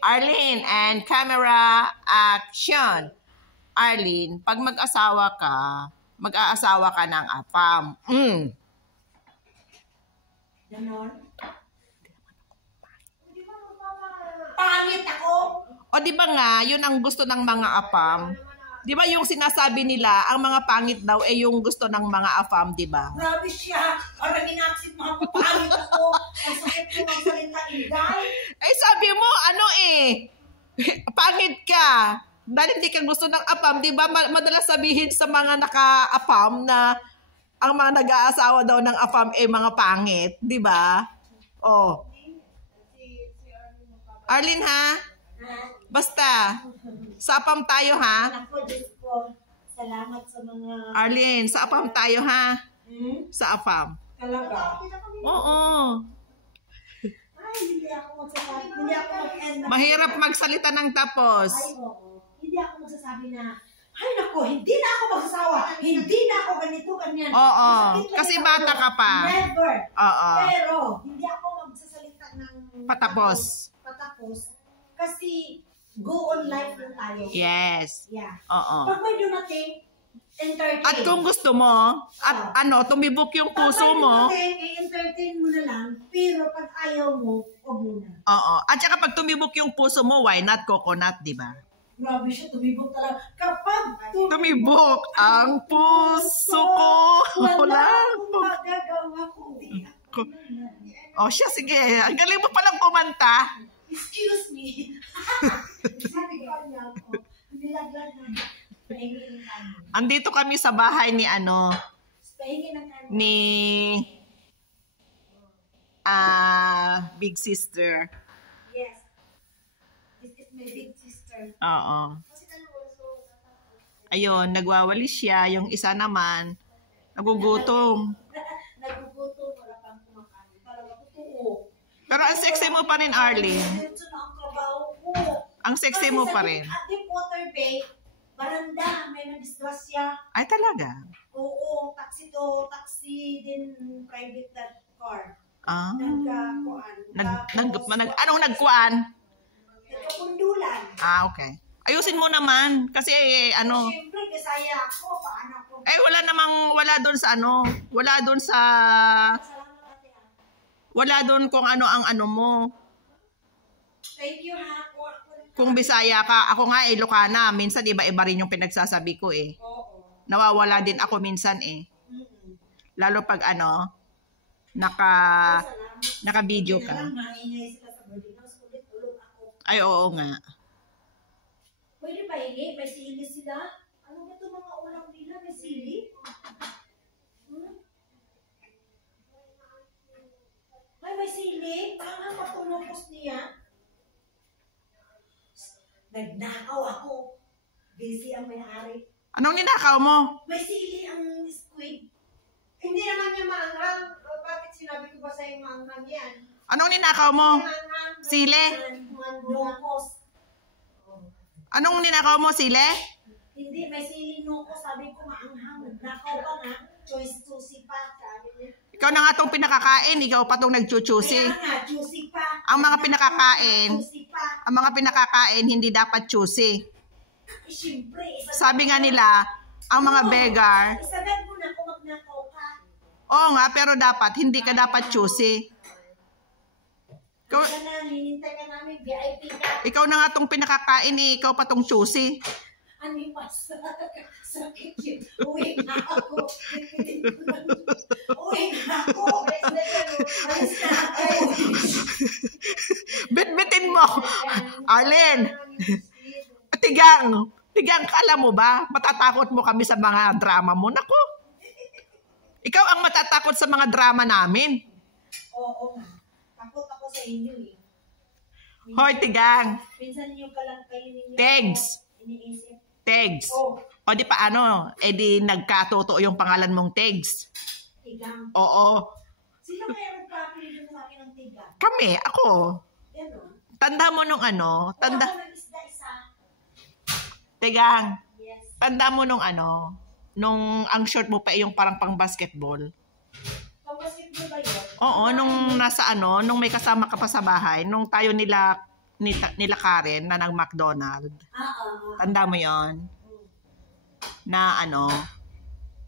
Arlene, and camera action. Arlene, pag mag-aasawa ka ng AFAM. Ganon? Pangit ako. O di ba nga, yun ang gusto ng mga AFAM. Di ba yung sinasabi nila, ang mga pangit daw ay yung gusto ng mga AFAM, di ba? Grabe siya. Parang inaksip mga pangit ako. Ang sakit ko ang salita, Inday. Eh sabi mo, pangit ka. Dahil hindi ka gusto ng AFAM, di ba? Madalas sabihin sa mga naka-AFAM na ang mga nag-aasawa daw ng AFAM ay mga pangit, di ba? Oh. Arlene, ha? Basta, sa AFAM tayo, ha? Ako, Diyos ko. Salamat sa mga... Arlene, sa AFAM tayo, ha? Sa AFAM. Talaga? Oo. Ay, hindi ako magsasabi. Hindi ako mag-end. Mahirap magsalita ng tapos. Ay, oo. Hindi ako magsasabi na, ay nako, hindi na ako magsasawa. Hindi na ako ganito, ganyan. Oo. Kasi bata ka pa. Never. Oo. Pero, hindi ako magsasalita ng... Patapos. Kasi, go on life lang tayo. Yes. Yeah. Oo. Pag may dumating, entertain. At kung gusto mo, tumibok yung puso mo. Pag may dumating, i-entertain mo na lang. Pero pag ayaw mo, huwag muna. Oo. At saka pag tumibok yung puso mo, why not coconut, di ba? Grabe siya, tumibok talaga. Kapag Tumibok ang puso ko. wala akong magagawa kundi ako. Oh, siya, sige. Ang galing mo palang kumanta. Excuse me. Sabi ko niya ako, nilaglag na. Pahingi ng kanin. Andito kami sa bahay ni Pahingi ng kanin. ni big sister. Yes. This is my big sister. Oo. Ayun, nagwawalis siya. Yung isa naman, nagugutom. Nagugutom, wala pang kumakain. Talaga, totoo. Pero ang sexy mo pa rin, Arlene. Ito na ang trabaho ko. Ang sexy mo pa rin. At Deepwater Bay, baranda, may nadisgrasya. Ay, talaga? Oo, taxi din, private that car. Ah. Nagkuhan. Anong nagkuan? Nagkapundulan. Ah, okay. Ayusin mo naman. Kasi, Siyempre, kasaya ako. Paano ako? wala doon sa Salamat ate ha. wala doon kung ano ang ano mo. Thank you ha. Kung Bisaya ka, ako nga Ilocana. Minsan, iba-iba rin yung pinagsasabi ko eh. Oo. Nawawala din ako minsan eh. Lalo pag naka-video ka. Maingay sila sa boarding house. Ulit, tulog ako. Ay, oo nga. Pwede pa hingi? May sili sila? Ano ba ito mga ulam nila? May sili? Ay, may sili? Parang matulungkos niya. Nagnakaw ako. Busy ang may-ari. Anong ninakaw mo? May sili ang squid. Hindi naman niya maanghang. Bakit sinabi ko ba sa'yo maanghang yan? Anong ninakaw mo? Maanghang. Sili? Nukos. Anong ninakaw mo, sile? Hindi, may sili nukos. Sabi ko maanghang. Nagnakaw ka nga. Choice juicy pa. Sabi niya. Ikaw na nga itong pinakakain, ikaw pa itong nagchuchusi. Kaya nga, juicy pa. Ang mga pinakakain, Juicy pa. ang mga pinakakain, hindi dapat choosy. Siyempre. Sabi nga nila, ang mga beggar, Isagad mo na kung magnakaw ka. oo nga, pero hindi ka dapat choosy. Ikaw na, hinintay ka namin, VIP ka. Ikaw na nga itong pinakakain, ikaw pa itong choosy. Ano yung sa kitchen? Uwi na ako. Uwi na ako. Alis na ako. Bitbitin mo. Arlene, tigang, alam mo ba, matatakot mo kami sa mga drama mo. Naku, ikaw ang matatakot sa mga drama namin. Oo nga. Takot ako sa inyo eh. Hoy, tigang. Minsan yung kayo ninyo. Tegs. Iniisip. Tegs. Oh. O di pa di nagkatotoo yung pangalan mong Tegs. Tigang. Oo. Sino kaya nagpapili sa akin ng tigang? Kami, ako. Ganon. Tanda mo nung Ako nag-isda isa. Tegang, Yes. tanda mo nung nung ang short mo pa yung parang pang basketball. Pang-basketball ba yun? Oo, nung nung may kasama ka pa sa bahay, nung tayo nila nila Karen na nag-McDonald. Tanda mo yon na ano,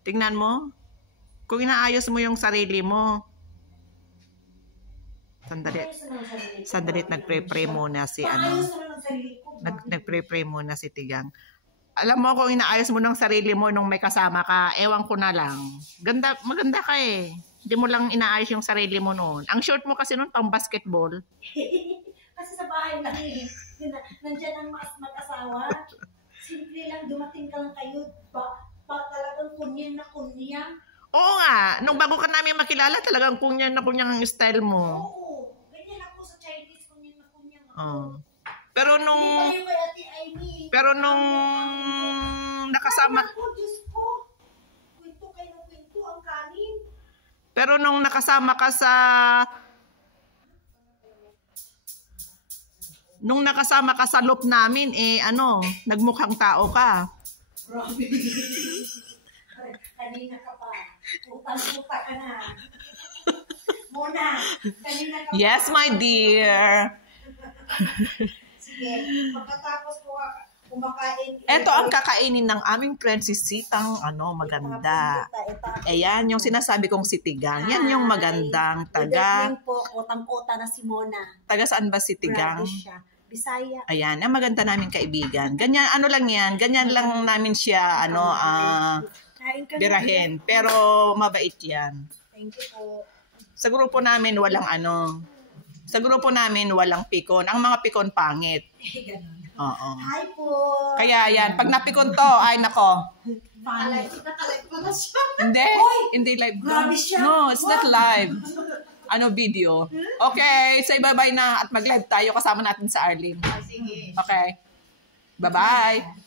tingnan mo, kung inaayos mo yung sarili mo. Sandalit nagpre-pray muna si ano. Nagpre-pray muna si Tigang. Alam mo, kung inaayos mo ng sarili mo nung may kasama ka, ewan ko na lang. Maganda ka eh. Hindi mo lang inaayos yung sarili mo noon. Ang short mo kasi noon pang basketball. Kasi sa bahay lang eh. Nandiyan ang mag-asawa. Simple lang, dumating ka lang kayo. Talagang kunyan na kunyan. Oo nga. Nung bago ka namin makilala, talagang kunyan na kunyan ang style mo. Oo. Ganyan ako sa Chinese, kunyan na kunyan ako. Oh. Pero nung nakasama Diyos ko. Kwento kayo ng kwento ang kanin. Pero nung nakasama ka sa loop namin, nagmukhang tao ka. Grabe. Kanina ka pa. Utang-uta ka na. Mona, kanina ka pa. Yes, my dear. Sige, pagkatapos ko kumakain. Ito ang kakainin ng aming friend, si Sitang, maganda. Ayan, yung sinasabi kong si Tigang. Yan yung magandang taga. Good po, utang-uta na si Mona. Taga saan ba si Tigang? Grabe siya. Bisaya. Ayan, ang maganda namin kaibigan. Ganyan, lang yan. Ganyan lang namin siya, birahin. Pero mabait yan. Thank you po. Sa grupo namin walang pikon. Ang mga pikon pangit. Ganun. Oo. Hi po. Kaya yan, pag napikon to, ay nako. Nakalive pala siya. Hindi live. Grabe siya. No, it's not live. Video. Okay, say bye-bye na at mag-live tayo kasama natin sa Arlene. Sige. Okay. Bye-bye.